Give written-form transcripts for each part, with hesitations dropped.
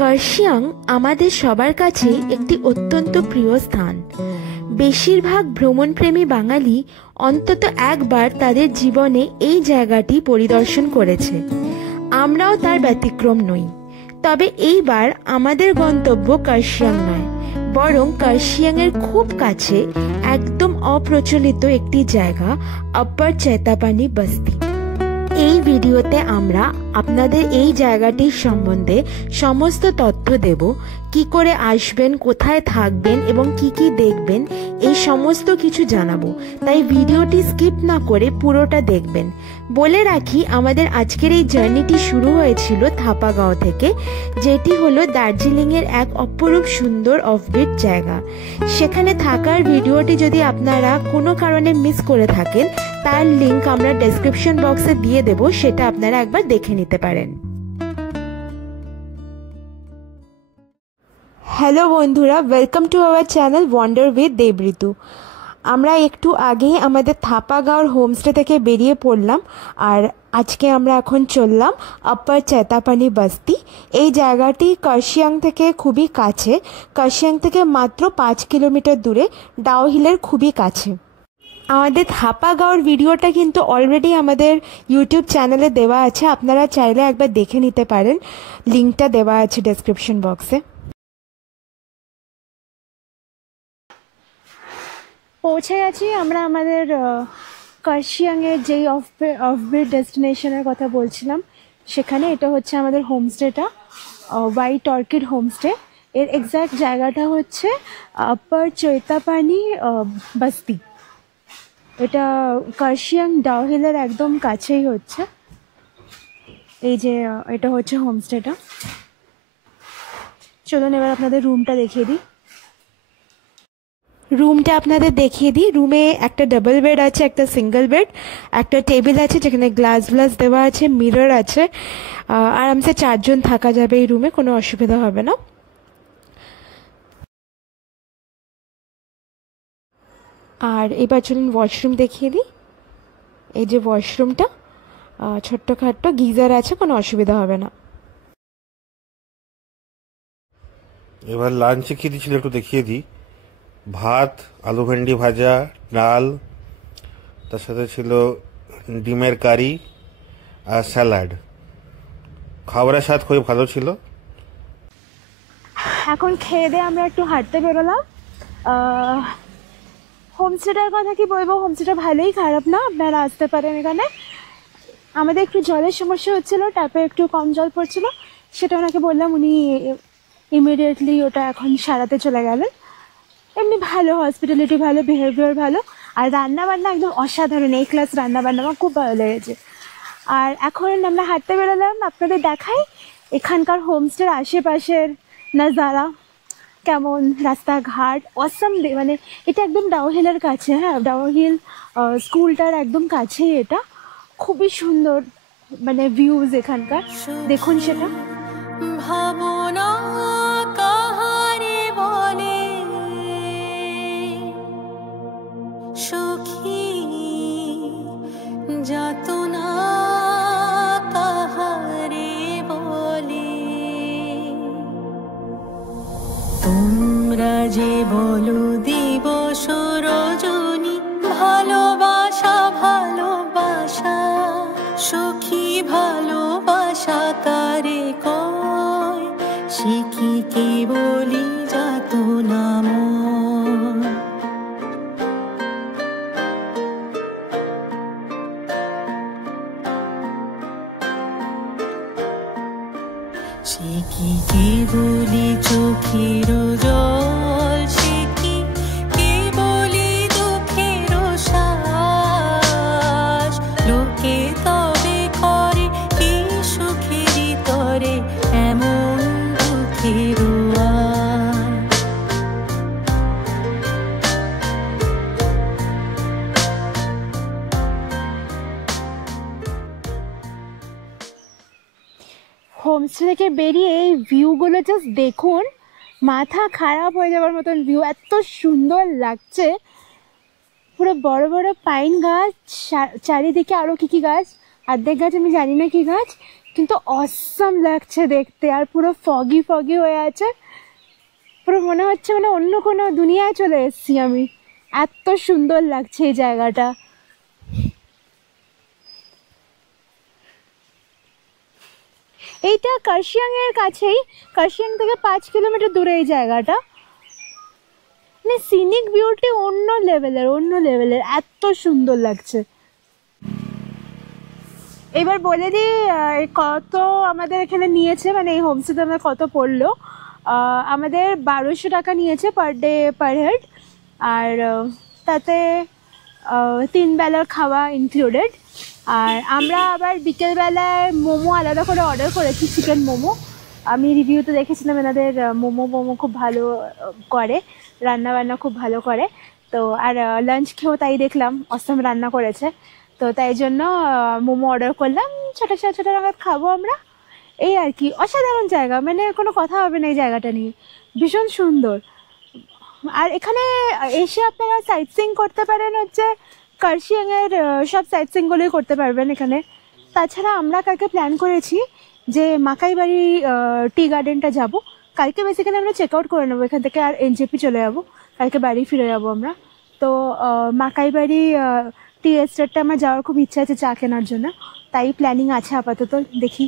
কার্শিয়াং আমাদের সবার কাছে একটি অত্যন্ত প্রিয় স্থান। বেশিরভাগ ভ্রমণপ্রেমী বাঙালি অন্তত একবার তাদের জীবনে এই জায়গাটি পরিদর্শন করেছে। আমরাও তার ব্যতিক্রম নই। তবে এইবার আমাদের গন্তব্য কার্শিয়াং নয়, বরং কার্শিয়াংয়ের খুব কাছে একদম অপ্রচলিত একটি জায়গা, আপ্পার চৈতাপানি বস্তি। এই ভিডিওতে আমরা আপনাদের এই জায়গাটির সম্বন্ধে সমস্ত তথ্য দেব। কি করে আসবেন, কোথায় থাকবেন এবং কি কি দেখবেন, এই সমস্ত কিছু জানাবো। তাই ভিডিওটি স্কিপ না করে পুরোটা দেখবেন। বলে রাখি, আমাদের আজকের এই জার্নিটি শুরু হয়েছিল থাপাগাঁও থেকে, যেটি হলো দার্জিলিংয়ের এক অপরূপ সুন্দর অফবিট জায়গা। সেখানে থাকার ভিডিওটি যদি আপনারা কোনো কারণে মিস করে থাকেন, তার লিংক আমরা ডেসক্রিপশন বক্সে দিয়ে দেব, সেটা আপনারা একবার দেখে নিতে পারেন। হ্যালো বন্ধুরা, welcome to our channel wonder with Debritu. আমরা একটু আগেই আমাদের থাপাগাঁওর হোমস্টে থেকে বেরিয়ে পড়লাম, আর আজকে আমরা এখন চললাম আপ্পার চৈতাপানি বস্তি। এই জায়গাটি কার্শিয়াং থেকে খুবই কাছে, কার্শিয়াং থেকে মাত্র 5 কিলোমিটার দূরে, ডাও হিলের খুবই কাছে। আমাদের থাপাগাঁওর ভিডিওটা কিন্তু অলরেডি আমাদের ইউটিউব চ্যানেলে দেওয়া আছে, আপনারা চাইলে একবার দেখে নিতে পারেন, লিঙ্কটা দেওয়া আছে ডেসক্রিপশন বক্সে। পৌঁছে গেছি আমরা আমাদের কার্শিয়াংয়ের যেই অফবিট ডেস্টিনেশনের কথা বলছিলাম সেখানে। এটা হচ্ছে আমাদের হোমস্টেটা, হোয়াইট অর্কিড হোমস্টে। এর এক্স্যাক্ট জায়গাটা হচ্ছে আপ্পার চৈতাপানি বস্তি। এটা কার্শিয়াং ডাও হিলের একদম কাছেই হচ্ছে। এই যে এটা হচ্ছে হোমস্টেটা। চলুন এবার আপনাদের রুমটা দেখিয়ে দিই। রুমে একটা ডাবল বেড আছে, একটা সিঙ্গেল বেড, একটা টেবিল আছে যেখানে গ্লাস দেওয়া আছে, মিরর আছে। আরামসে 4 জন থাকা যাবে এই রুমে, কোনো অসুবিধা হবে না। আর এবার চলুন ওয়াশরুম দেখিয়ে দিই। এই যে ওয়াশরুমটা, ছোট্টখাট্টো গিজার আছে, কোনো অসুবিধা হবে না। এবার লাঞ্চে কি দিয়েছিল একটু দেখিয়ে দিই। ভাত, আলু ভেন্ডি ভাজা, ডাল, তার সাথে ছিল ডিমের কারি আর স্যালাড। খাবারের স্বাদ খুবই ভালো ছিল। এখন খেয়ে দিয়ে আমরা একটু হাঁটতে বেরোলাম। হোমস্টেটার কথা কি বলবো, হোমস্টেটা ভালোই, খারাপ না, আপনারা আসতে পারেন এখানে। আমাদের একটু জলের সমস্যা হচ্ছিলো, ট্যাপে একটু কম জল পড়ছিল, সেটা ওনাকে বললাম, উনি ইমিডিয়েটলি ওটা এখন সারাতে চলে গেলেন। এমনি ভালো, হসপিটালিটি ভালো, বিহেভিয়ার ভালো, আর রান্নাবান্না একদম অসাধারণ, এই ক্লাস রান্নাবান্না, আমার খুব ভালো লেগেছে। আর এখন আমরা হাঁটতে বেরোলাম, আপনাদের দেখাই এখানকার হোমস্টের আশেপাশের নাজারা কেমন, রাস্তাঘাট অসাম। মানে এটা একদম ডাও হিলের কাছে, হ্যাঁ, ডাও হিল স্কুলটার একদম কাছেই এটা। খুবই সুন্দর মানে ভিউজ এখানকার, দেখুন সেটা। ভাবনা কাহারে বলে সখী, যাতনা কাহারে বলে, তোমরা যে বলো দিবস রজনী, ভালোবাসা ভালোবাসা সখী, ভালোবাসা কারে কয়, সে কি কেবলি যাতনা মন। সে কি কেবলি চোখের জল, সে কি কেবলি দুঃখের শ্বাস, লোকে তবে করে কি সুখের তরে এমন দুঃখের হোমস্টে থেকে বেরিয়ে এই ভিউগুলো জাস্ট দেখুন, মাথা খারাপ হয়ে যাওয়ার মতন ভিউ, এত সুন্দর লাগছে। পুরো বড় বড় পাইন গাছ, চারিদিকে আরও কী কী গাছ, অর্ধেক গাছ আমি জানি না কি গাছ, কিন্তু অসাম লাগছে দেখতে, আর পুরো ফগি ফগি হয়ে আছে, পুরো মনে হচ্ছে মানে অন্য কোনো দুনিয়ায় চলে এসেছি আমি, এত সুন্দর লাগছে এই জায়গাটা। এইটা কার্শিয়াং এর কাছেই, কার্শিয়াং থেকে 5 কিলোমিটার দূরে এই জায়গাটা। মানে সিনিক বিউটি অন্য লেভেলের, এত সুন্দর লাগছে। এবার বলে দিই কত আমাদের এখানে নিয়েছে, মানে এই হোমস্টেতে আমরা কত পড়লো। আমাদের 1200 টাকা নিয়েছে পার ডে পার হেড, আর তাতে 3 বেলার খাওয়া ইনক্লুডেড। আর আমরা আবার বিকেলবেলায় মোমো আলাদা করে অর্ডার করেছি, চিকেন মোমো। আমি রিভিউতে দেখেছিলাম এনাদের মোমো খুব ভালো করে, রান্না খুব ভালো করে। তো আর লাঞ্চ খেয়েও তাই দেখলাম, অসম রান্না করেছে। তো তাই জন্য মোমো অর্ডার করলাম, 6টা 6:30 নাগাদ খাবো আমরা। এই আর কি, অসাধারণ জায়গা, মানে কোনো কথা হবে না এই জায়গাটা নিয়ে, ভীষণ সুন্দর। আর এখানে এসে আপনারা সাইট সিইং করতে পারেন, হচ্ছে কার্শিয়াংয়ের সব সাইট সিইংগুলোই করতে পারবেন এখানে। তাছাড়া আমরা কালকে প্ল্যান করেছি যে মাকাইবাড়ি টি গার্ডেনটা যাব। কালকে বেসিক্যালি আমরা চেক আউট করে নেবো এখান থেকে, আর এনজেপি চলে যাবো, কালকে বাড়ি ফিরে যাবো আমরা। তো মাকাইবাড়ি টি এস্টেটটা আমার যাওয়ার খুব ইচ্ছা আছে চা কেনার জন্য, তাই প্ল্যানিং আছে আপাতত, দেখি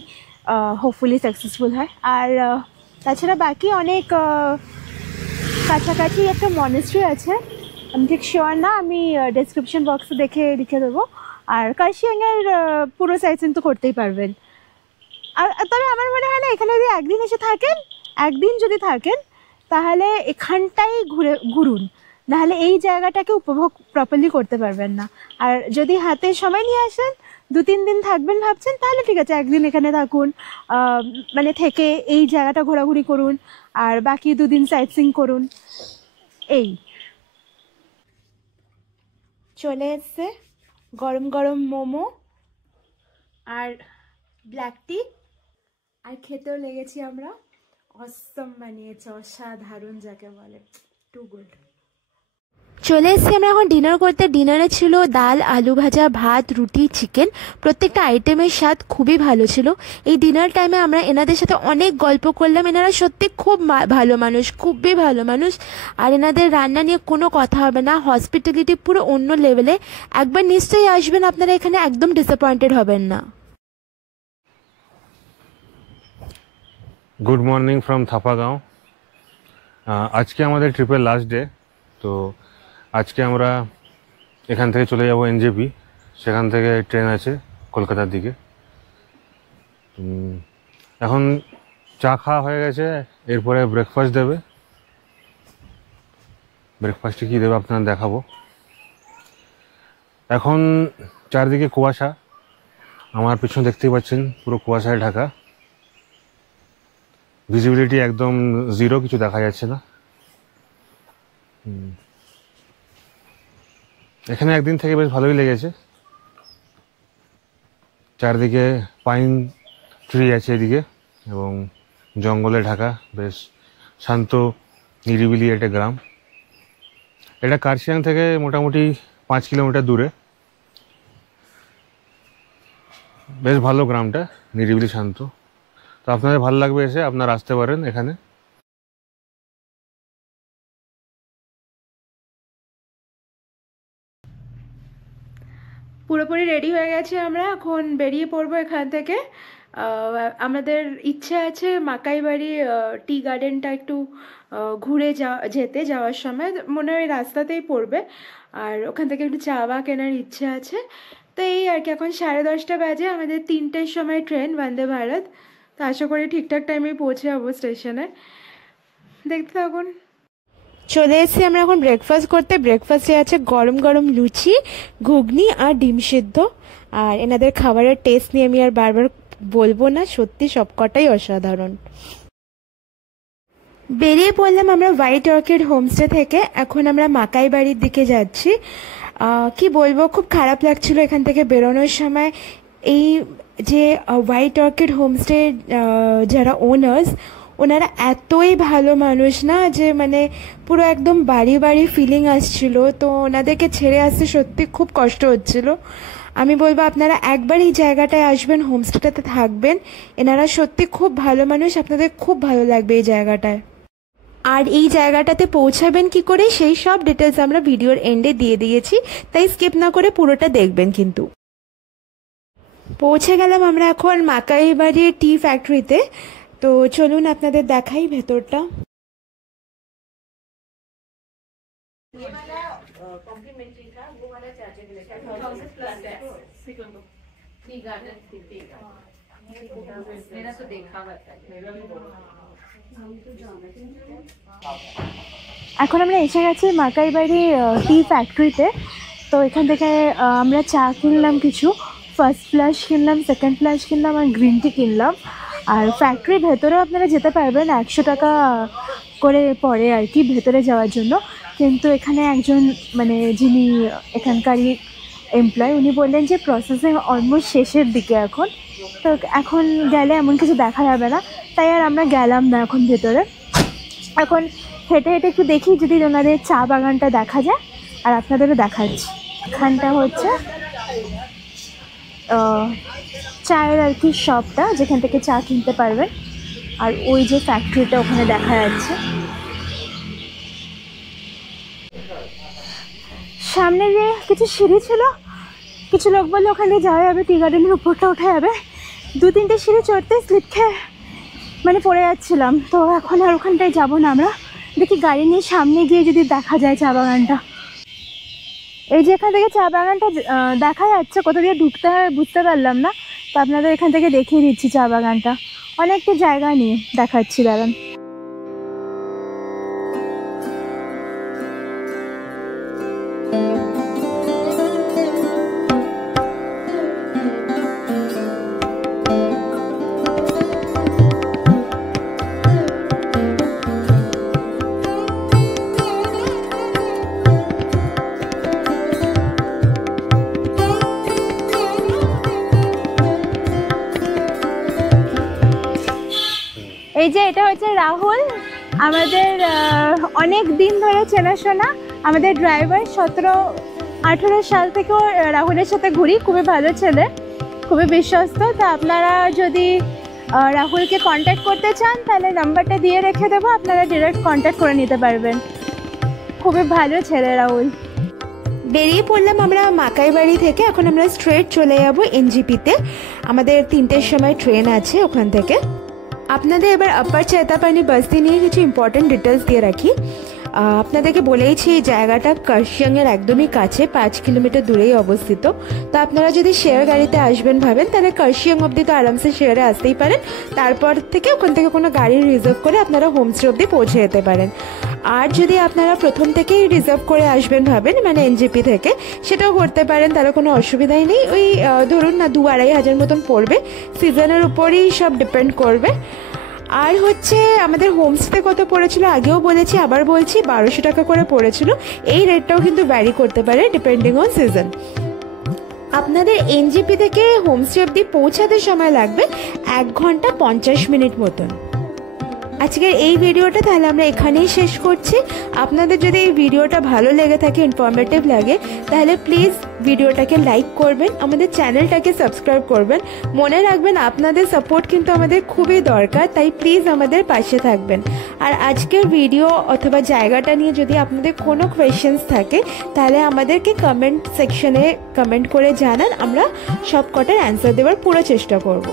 হোপফুলি সাকসেসফুল হয়। আর তাছাড়া বাকি অনেক কাছাকাছি একটা মনেস্ট্রি আছে, আমি ঠিক শিওর না, আমি ডেসক্রিপশন বক্সে দেখে লিখে দেবো। আর কার্শিয়াংয়ের পুরো সাইট সিইং তো করতেই পারবেন। আর তবে আমার মনে হয় না এখানে যদি একদিন যদি থাকেন তাহলে এখানটাই ঘুরুন, নাহলে এই জায়গাটাকে উপভোগ প্রপারলি করতে পারবেন না। আর যদি হাতে সময় নিয়ে আসেন, 2-3 দিন থাকবেন ভাবছেন, তাহলে ঠিক আছে একদিন এখানে থাকুন, মানে থেকে এই জায়গাটা ঘোরাঘুরি করুন, আর বাকি 2 দিন সাইট সিইং করুন। এই চলে এসছে গরম গরম মোমো আর ব্ল্যাক টি, আর খেতেও লেগেছি আমরা। অসম বানিয়েছে, অসাধারণ যাকে বলে, টু গুড। চলে এসেছি আমরা এখন ডিনার করতে। ডিনারে ছিল ডাল, আলু ভাজা, ভাত, রুটি, চিকেন। প্রত্যেকটা আইটেমের স্বাদ খুবই ভালো ছিল। এই ডিনার টাইমে আমরা এনাদের সাথে অনেক গল্প করলাম। এনারা সত্যি খুব ভালো মানুষ, খুবই ভালো মানুষ। আর এনাদের রান্না নিয়ে কোনো কথা হবে না, হসপিটালিটি পুরো অন্য লেভেলে। একবার নিশ্চয়ই আসবেন আপনারা এখানে, একদম ডিসঅ্যাপয়েন্টেড হবেন না। Good morning from Thapagaon. আজকে আমাদের ট্রিপের লাস্ট ডে। তো আজকে আমরা এখান থেকে চলে যাব এনজেপি, সেখান থেকে ট্রেন আছে কলকাতার দিকে। এখন চা খাওয়া হয়ে গেছে, এরপরে ব্রেকফাস্ট দেবে। ব্রেকফাস্টে কী দেবে আপনারা দেখাবো। এখন চারদিকে কুয়াশা, আমার পিছনে দেখতেই পাচ্ছেন পুরো কুয়াশায় ঢাকা, ভিজিবিলিটি একদম জিরো, কিছু দেখা যাচ্ছে না। এখানে একদিন থেকে বেশ ভালোই লেগেছে। চারদিকে পাইন ট্রি আছে এদিকে, এবং জঙ্গলে ঢাকা, বেশ শান্ত নিরিবিলি একটা গ্রাম। এটা কার্শিয়াং থেকে মোটামুটি 5 কিলোমিটার দূরে। বেশ ভালো গ্রামটা, নিরিবিলি শান্ত। তো আপনাদের ভালো লাগবে, এসে আপনারা আসতে পারেন এখানে। পুরোপুরি রেডি হয়ে গেছে আমরা, এখন বেরিয়ে পড়বো এখান থেকে। আমাদের ইচ্ছে আছে মাকাইবাড়ি টি গার্ডেনটা একটু ঘুরে যাওয়ার সময়, মনে হয় রাস্তাতেই পড়বে, আর ওখান থেকে একটু চাওয়া কেনার ইচ্ছে আছে। তো এই আর কি, এখন 10:30 বাজে, আমাদের 3টের সময় ট্রেন বন্দে ভারত। তো আশা করি ঠিকঠাক টাইমে পৌঁছে যাবো স্টেশনে। দেখতে থাকুন। চলে এসেছি আমরা এখন ব্রেকফাস্ট করতে। ব্রেকফাস্টে আছে গরম গরম লুচি, ঘুগনি আর ডিম সিদ্ধ। আর এনাদের খাবারের টেস্ট নিয়ে আমি আর বারবার বলবো না, সত্যি সবকটাই অসাধারণ। বেরিয়ে পড়লাম আমরা হোয়াইট অর্কিড হোমস্টে থেকে। এখন আমরা মাকাইবাড়ির দিকে যাচ্ছি। কি বলবো, খুব খারাপ লাগছিল এখান থেকে বেরোনোর সময়। এই যে হোয়াইট অর্কিড হোমস্টে যারা ওনার্স, ওনারা এতই ভালো মানুষ না, যে মানে পুরো একদম বাড়ি বাড়ি ফিলিং আসছিল। তো ওনাদেরকে ছেড়ে আসতে সত্যি খুব কষ্ট হচ্ছিল। আমি বলবো আপনারা একবার এই জায়গাটায় আসবেন, হোমস্টেটাতে থাকবেন। এনারা সত্যি খুব ভালো মানুষ, আপনাদের খুব ভালো লাগবে এই জায়গাটায়। আর এই জায়গাটাতে পৌঁছাবেন কি করে সেই সব ডিটেলস আমরা ভিডিওর এন্ডে দিয়ে দিয়েছি, তাই স্কিপ না করে পুরোটা দেখবেন কিন্তু। পৌঁছে গেলাম আমরা এখন মাকাইবাড়ির টি ফ্যাক্টরিতে। তো চলুন আপনাদের দেখাই ভেতরটা। এখন আমরা এসে গেছি মাকাইবাড়ি টি ফ্যাক্টরিতে। তো এখান থেকে আমরা চা কিনলাম, কিছু ফার্স্ট ফ্লাশ কিনলাম, সেকেন্ড ফ্লাশ কিনলাম আর গ্রিন টি কিনলাম। আর ফ্যাক্টরির ভেতরেও আপনারা যেতে পারবেন, 100 টাকা করে পড়ে আর কি ভেতরে যাওয়ার জন্য। কিন্তু এখানে একজন মানে যিনি এখানকারই এমপ্লয়, উনি বললেন যে প্রসেসিং অলমোস্ট শেষের দিকে এখন, তো এখন গেলে এমন কিছু দেখা যাবে না, তাই আর আমরা গেলাম না এখন ভেতরে। এখন হেঁটে হেঁটে একটু দেখি যদি ওনাদের চা বাগানটা দেখা যায়, আর আপনাদেরও দেখাচ্ছি। এখানটা হচ্ছে চায়ের আর কি শপটা, যেখান থেকে চা কিনতে পারবেন। আর ওই যে ফ্যাক্টরিটা ওখানে দেখা যাচ্ছে। সামনে যে কিছু সিঁড়ি ছিল, কিছু লোক বললে ওখানে যাওয়া যাবে, টি গার্ডেনের উপরটা ওঠা যাবে। 2-3টে সিঁড়ি চড়তে স্লিপ খেয়ে মানে পড়ে যাচ্ছিলাম। তো এখন আর ওখানটায় যাবো না, আমরা দেখি গাড়ি নিয়ে সামনে গিয়ে যদি দেখা যায় চা বাগানটা। এই যে এখান থেকে চা বাগানটা দেখা যাচ্ছে, কোথা দিয়ে ঢুকতে হয় বুঝতে পারলাম না, তো আপনাদের এখান থেকে দেখিয়ে দিচ্ছি চা বাগানটা। অনেকটা জায়গা নিয়ে দেখাচ্ছি, দাঁড়ান। এই যে এটা হচ্ছে রাহুল, আমাদের অনেক দিন ধরে চেনাশোনা, আমাদের ড্রাইভার। 17-18 সাল থেকেও রাহুলের সাথে ঘুরি, খুবই ভালো ছেলে, খুবই বিশ্বস্ত। তো আপনারা যদি রাহুলকে কন্ট্যাক্ট করতে চান তাহলে নাম্বারটা দিয়ে রেখে দেবো, আপনারা ডিরেক্ট কন্ট্যাক্ট করে নিতে পারবেন। খুবই ভালো ছেলে রাহুল। বেরিয়ে পড়লাম আমরা মাকাইবাড়ি থেকে। এখন আমরা স্ট্রেট চলে যাব এনজিপিতে, আমাদের 3টের সময় ট্রেন আছে ওখান থেকে। আপনাদের এবার আপার চেতাপানি বস্তি নিয়ে কিছু ইম্পর্টেন্ট ডিটেলস দিয়ে রাখি। আপনাদেরকে বলেইছি এই জায়গাটা কার্শিয়াংয়ের একদমই কাছে, 5 কিলোমিটার দূরেই অবস্থিত। তো আপনারা যদি শেয়ার গাড়িতে আসবেন ভাবেন, তাহলে কার্শিয়াং অবধি তো আরামসে শেয়ারে আসতেই পারেন। তারপর থেকে ওখান থেকে কোনো গাড়ি রিজার্ভ করে আপনারা হোমস্টে অবধি পৌঁছে যেতে পারেন। আর যদি আপনারা প্রথম থেকেই রিজার্ভ করে আসবেন ভাবেন, মানে এনজিপি থেকে, সেটাও করতে পারেন, তাহলে কোনো অসুবিধাই নেই। ওই ধরুন না 2-2.5 হাজার মতন পড়বে, সিজনের উপরই সব ডিপেন্ড করবে। আর হচ্ছে আমাদের হোমস্টে কত পড়েছিল আগেও বলেছি, আবার বলছি, 1200 টাকা করে পড়েছিল। এই রেটটাও কিন্তু ভ্যারি করতে পারে ডিপেন্ডিং অন সিজন। আপনাদের এনজিপি থেকে হোমস্টে অবধি পৌঁছাতে সময় লাগবে 1 ঘন্টা 50 মিনিট মতন। আজকের এই ভিডিওটা তাহলে আমরা এখানেই শেষ করছি। আপনাদের যদি এই ভিডিওটা ভালো লেগে থাকে, ইনফরমেটিভ লাগে, তাহলে প্লিজ ভিডিওটাকে লাইক করবেন, আমাদের চ্যানেলটাকে সাবস্ক্রাইব করবেন। মনে রাখবেন আপনাদের সাপোর্ট কিন্তু আমাদের খুবই দরকার, তাই প্লিজ আমাদের পাশে থাকবেন। আর আজকের ভিডিও অথবা জায়গাটা নিয়ে যদি আপনাদের কোনো কোয়েশ্চেন্স থাকে তাহলে আমাদেরকে কমেন্ট সেকশনে কমেন্ট করে জানান, আমরা সব কটার অ্যান্সার দেওয়ার পুরো চেষ্টা করব।